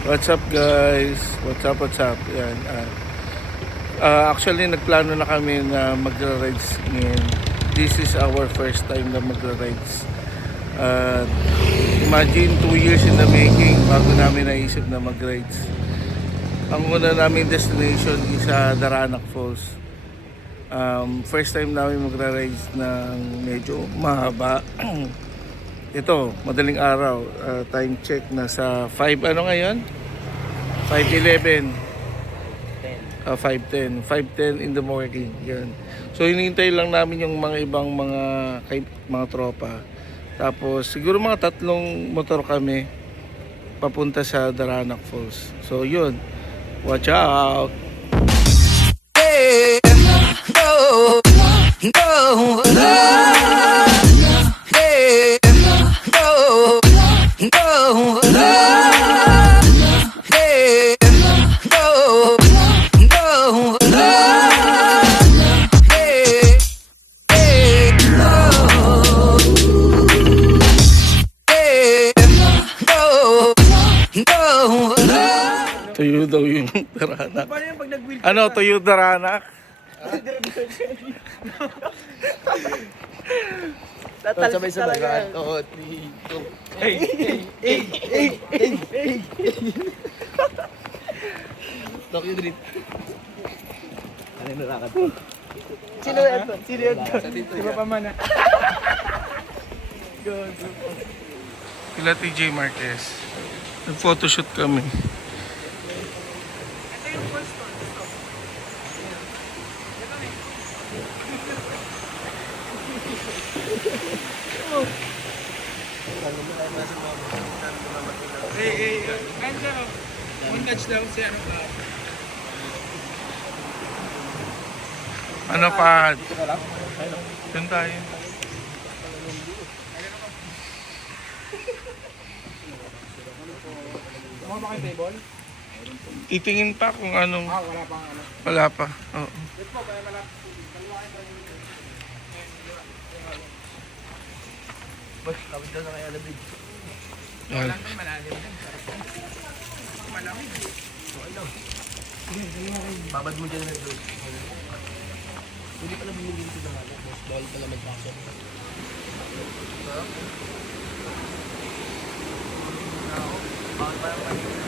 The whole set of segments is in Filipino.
What's up guys? What's up? Yan. Actually nagplano na kami na magra-rides ngayon. This is our first time na magra-rides. Imagine 2 years in the making bago namin naisip na mag-rides. Ang una naming destination is Daranac Falls. First time namin magra-rides ng medyo mahaba. Ito, madaling araw. Time check nasa 5 ano ngayon? 5:11. 5:10 in the morning. Yan. So hinihintay lang namin yung mga ibang mga tropa. Tapos siguro mga 3 motor kami papunta sa Daranac Falls. So yun. Watch out. Hey, go, go, hey, go, go, hey, go, go, hey, hey, go, hey, go, go. Tuyo daw yung Daranac. Ano, tuyo Daranac? Sabay-sabay. 1, 2, 3, 2. Hey! Tokyo Drift. Ano yung nalakad ko? Sino yan? Di ba pa man ah? Kila TJ Marquez. Nag-photoshoot kami. One touch daw si ano pa. Ano pa? Doon tayo. Mga ba kayo table? Itingin pa kung anong... Wala pang ano. Wala pa. Oo. Let's go, kaya malap. Boy, kapit daw na kay Alabig. Yan. Lang kang malalim yan. Malamig. Okay daw. Babad mo dyan na doon. Hindi pala bumili dito ng ano. Boss, bawal pala magpasok. Bawal pala magpasok.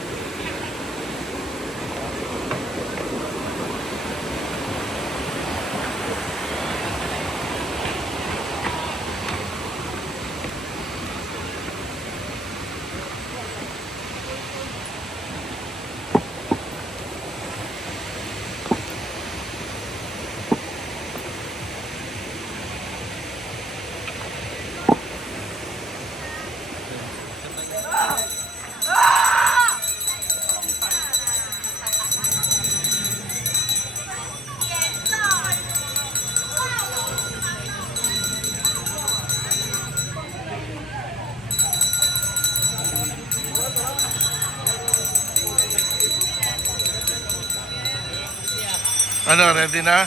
Ano, ready na?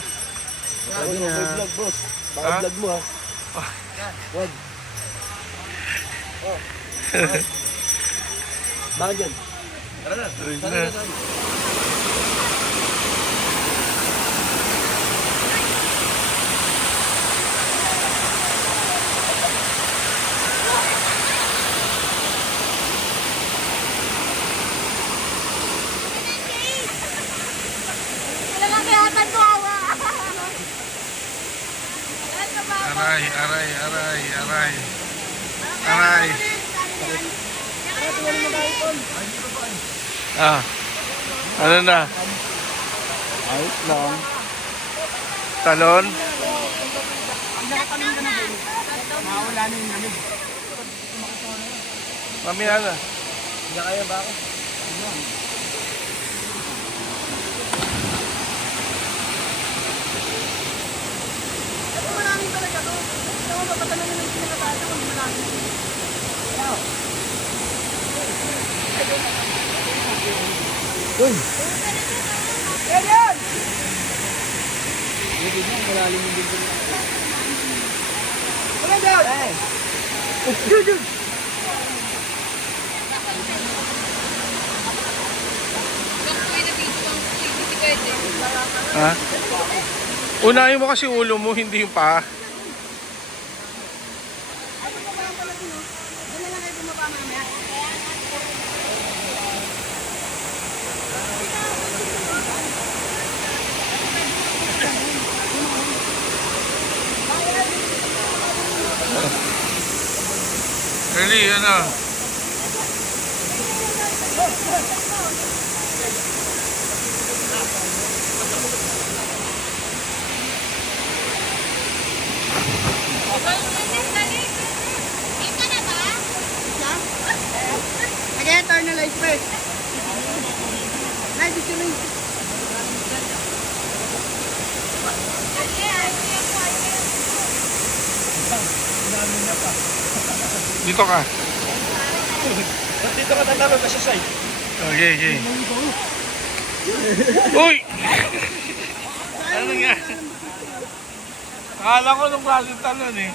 Sabi na. Vlog, boss. Baka Ha? vlog mo ha. Wag. Oh. Bakit dyan? Tara na. Ready Tara na. na. Tara na. Aray. Ano na? Ayos lang. Talon? Mawala na yung lamig. Mamaya na. Hindi kaya ba ako? Maraming talaga to. Ito mo, papatanong yung pinakatayo kung maraming. Uy! Yan yan! Hindi na, malalim yung bigyan na. Ano daw? Dude! Ha? Unahin mo kasi ulo mo, hindi yung paa. Really, ano? Nag-internalize pa eh. Ay, gusto mo yung... Dito ka. Dito ka tatalon na sa side. Okay, okay. Uy! Ano nga? Akala ko nung klaseng talon eh.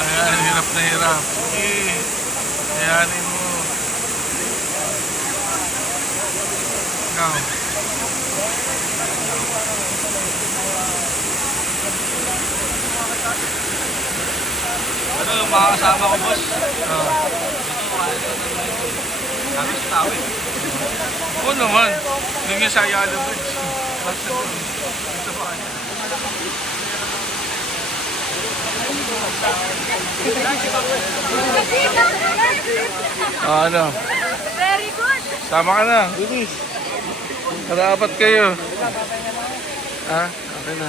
Ayan, hirap na hirap. Okay. Ayanin mo. Ikaw. Ano yung mga kasama ko, boss? Kami sa tao eh. Oo naman. Yung sa Yellow Bridge. Ano? Very good. Sama ka na. Bilis. Karapat kayo. Ha? Okay na.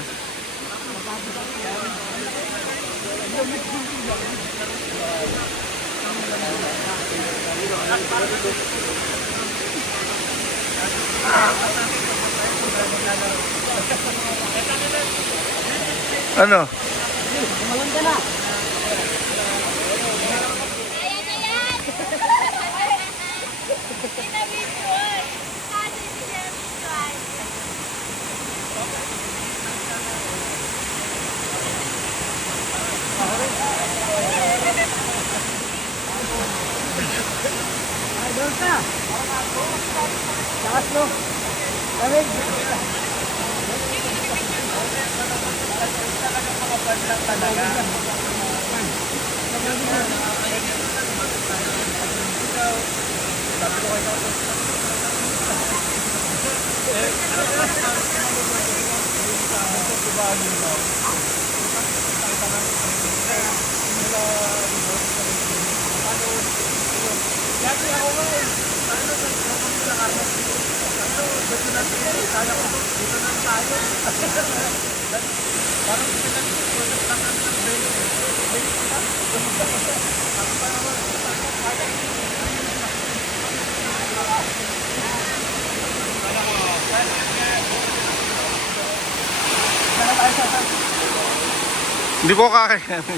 Ano? Ayan na yan. Pinag-ipon. Kasi si Jeremy Joy. Doon ka. Takas mo. Lamig. Hindi ko kakayanin.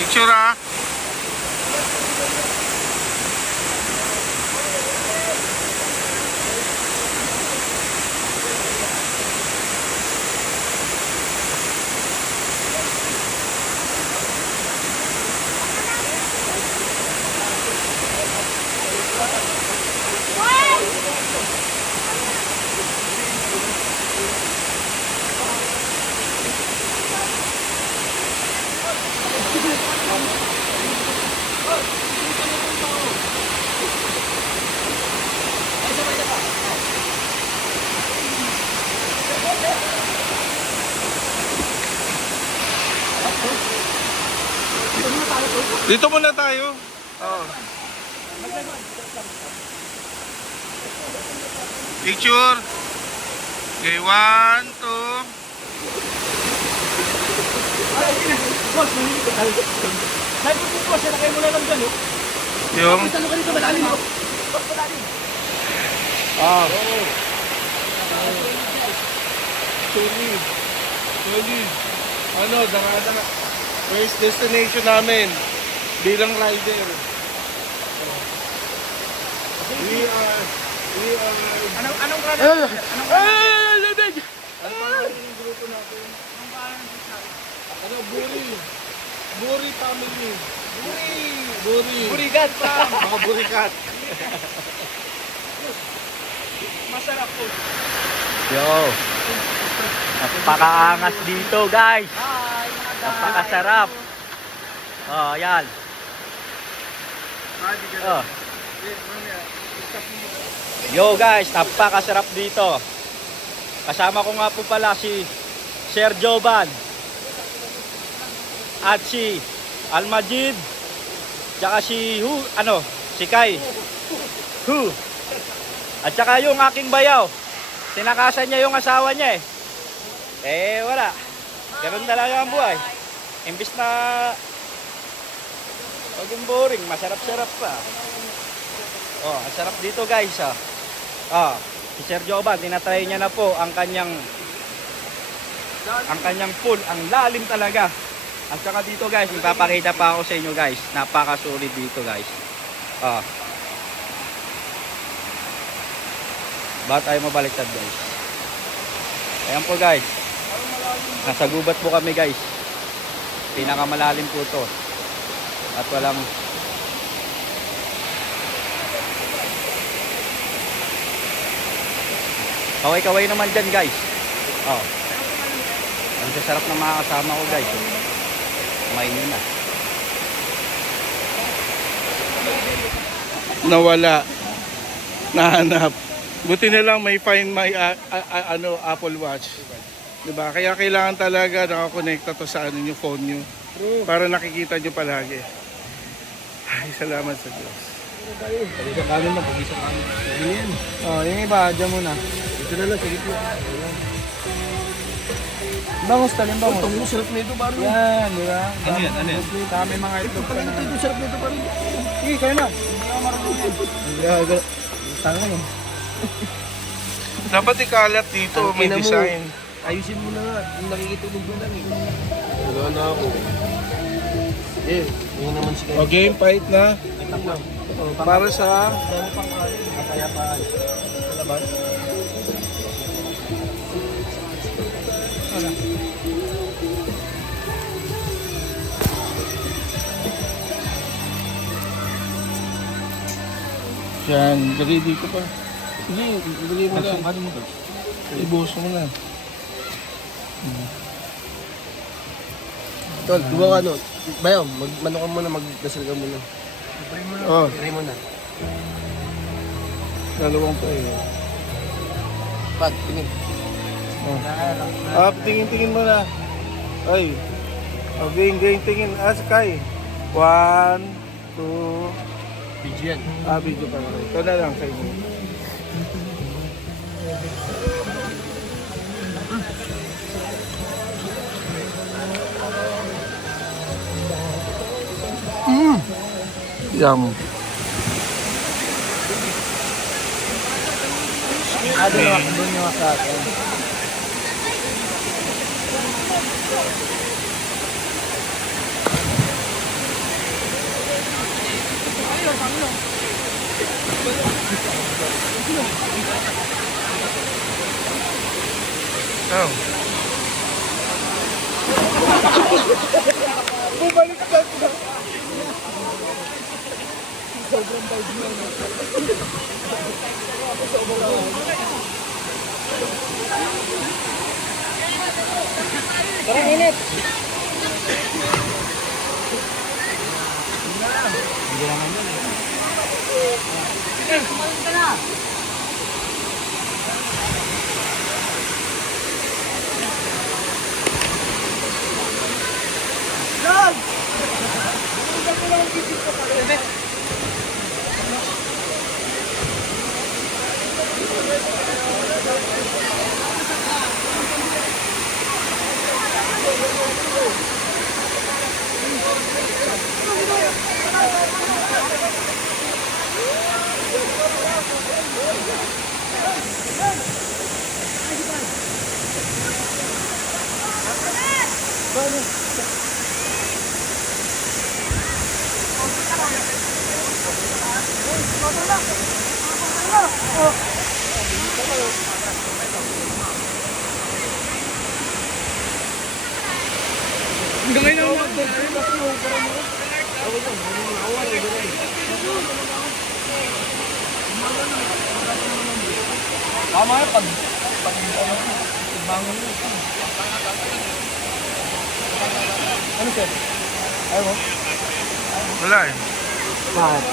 Picture ah. Dito muna tayo. Oh. Picture. Okay, 1, 2. Yung ah. Solid. Ano, danga-danga. First destination namin bilang rider. We are Anong brand? ano pa yung grupo natin? Ano, Buri family. Buri. Burigat. Mga burikat. Masarap po. Yo. Napakaangas dito, guys. Napakasarap. Oh, yan. Oh. Yo, guys, napakasarap dito. Kasama ko nga po pala si Sir Jovan at si Almajid, tsaka si si Kai. At saka yung aking bayaw. Tinakasan niya yung asawa niya eh. Wala. Ganun talaga ang buhay. Imbis na maging boring, masarap-sarap pa. Oh, ang sarap dito, guys. Si Sir Jovan, tinatry niya na po ang kanyang pool. Ang lalim talaga. At saka dito, guys, ipapakita pa ako sa inyo, guys. Napakasulit dito, guys. Bakit tayo mabaliktad, guys? Ayan po, guys. Nasa gubat po kami, guys. Pinakamalalim po to. At walang kaway-kaway naman dyan, guys. Ang sasarap ng mga kasama ko, guys. Kumain nyo na. Nawala. Nahanap. Buti na lang may find my Apple Watch. Diba? Kaya kailangan talaga nakakonekta to sa yung phone nyo. Para nakikita nyo palagi. Ay, salamat sa Diyos. Yung iba, dyan muna. Ito na lang, sige po. Bangus talin, bangus. Ang sarap nito, pare. Yan, di ba? Ano yan? Dami mga itlog pa na. Ang sarap nito, pare. Sige, kayo na. Hindi ako marunong yan. Tanga mo. Dapat ikalat dito, may Ina mo. design. Ayusin mo na nga. Yung nakikitulog mo lang eh. Wala na ako. Yun naman si O, game fight na. Para sa kapayapaan. Labas. yan, lagay dito pa. Sige, lagay mo lang. Ano mo to? Ibuhos mo na. Tol, diba ka ano? Bayaw, magmano ka muna, magdasal ka muna. Oh, Try mo na. dalawang pa eh. Pag, tingin. Tingin-tingin mo na. Ay. Game, tingin. Sky. 1, 2. Video yan. Video pa rin. Ito na lang sa inyo. Yum. Doon yung sa akin. Oh. Parang init. Gamay na ako. Tama yan, pag ano sir? Ayaw mo? Wala eh. Bakit?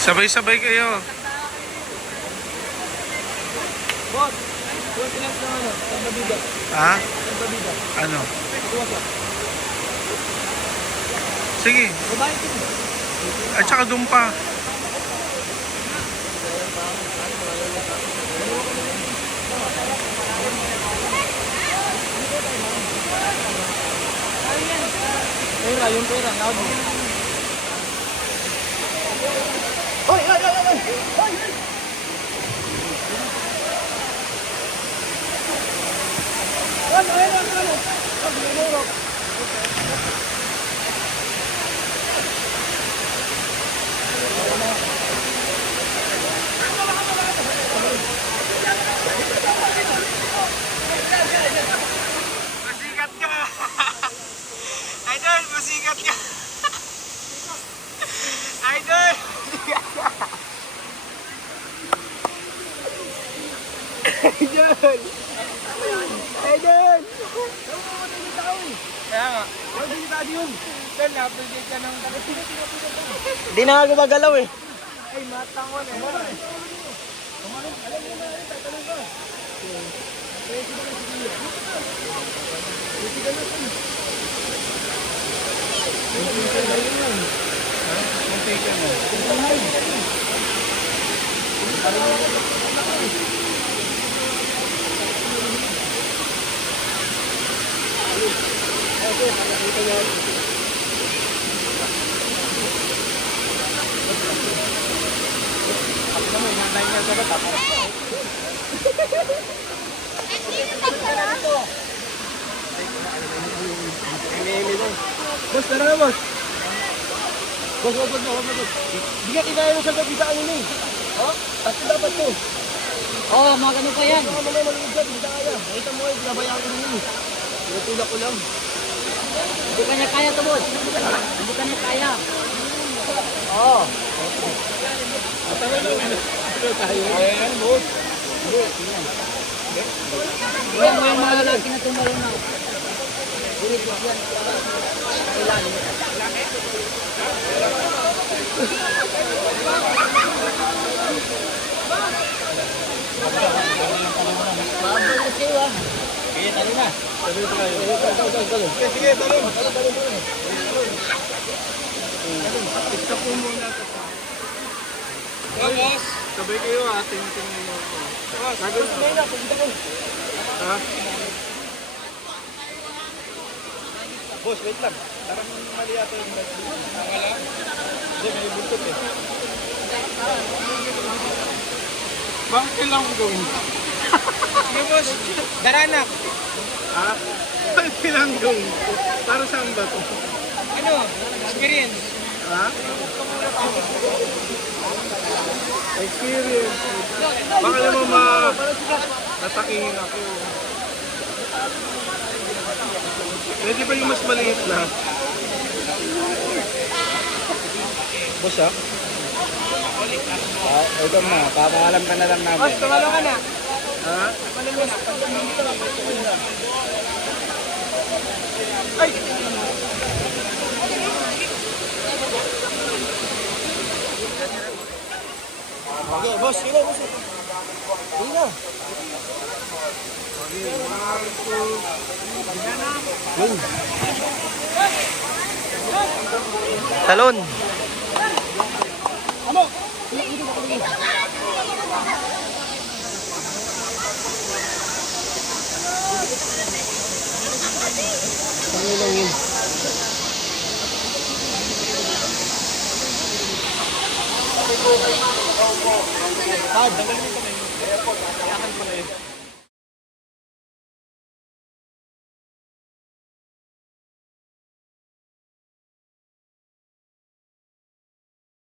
Sabay-sabay kayo. Boss! Boss, ilang sa ano? Sa babida. Ha? Sa babida. Ano? Tuwas lang. Sige. Babae ko. At saka doon pa. Pera, yung pera. Nakad mo. Oy! Oy! Oy! Oy! Oy! Masikat ka! Idol, masikat ka! Idol! Idol! Idol! Kaya nga. Huwag delikado yun. Idol, na-appreciate ka ng... Hindi na nga gumagalaw eh. Ay, matangon eh. Boss, tara na boss. Boss, boss, boss, boss, boss. Hindi ka kinaya ng sagot sa ano eh. Oh, kasi dapat to. Oo, mga ganun pa yan. Mga mga malamig dyan, hindi ka kaya. Nakita mo eh, pinabayaan ko naman eh. Tinutulak ko lang. Hindi ka niya kaya to, boss. Hindi ka niya kaya. Oo. Tara na. Tayo. Ayan, boss. Yan mo yung mga lalaki na tumayo na. Ulit boss yan. Kailangan. Babalik kayo ah. Kaya tali na. Sige, talong. Boss, sabay kayo ha. Tingnan mo ako. Boss, ha? Boss, wait lang. Parang mali yata yung wala? Hindi, may buntot eh. Bakit kailangan ko gawin? Sige, boss. Daranak. Ha? Bakit kailangan gawin? Para saan ba to? Ano? Experience. Ha? Experience. Baka naman natakihin ako. Pwede ba yung mas maliit na? Boss, ah. Ito na, papaalam ka na lang namin. Boss, tumalo ka na. Ha? Tumalo mo na. Ay! Okay, boss, sige, boss. Sige na. Okay, 1, 2. Talon. Ah, tanggalin mo pa na yun.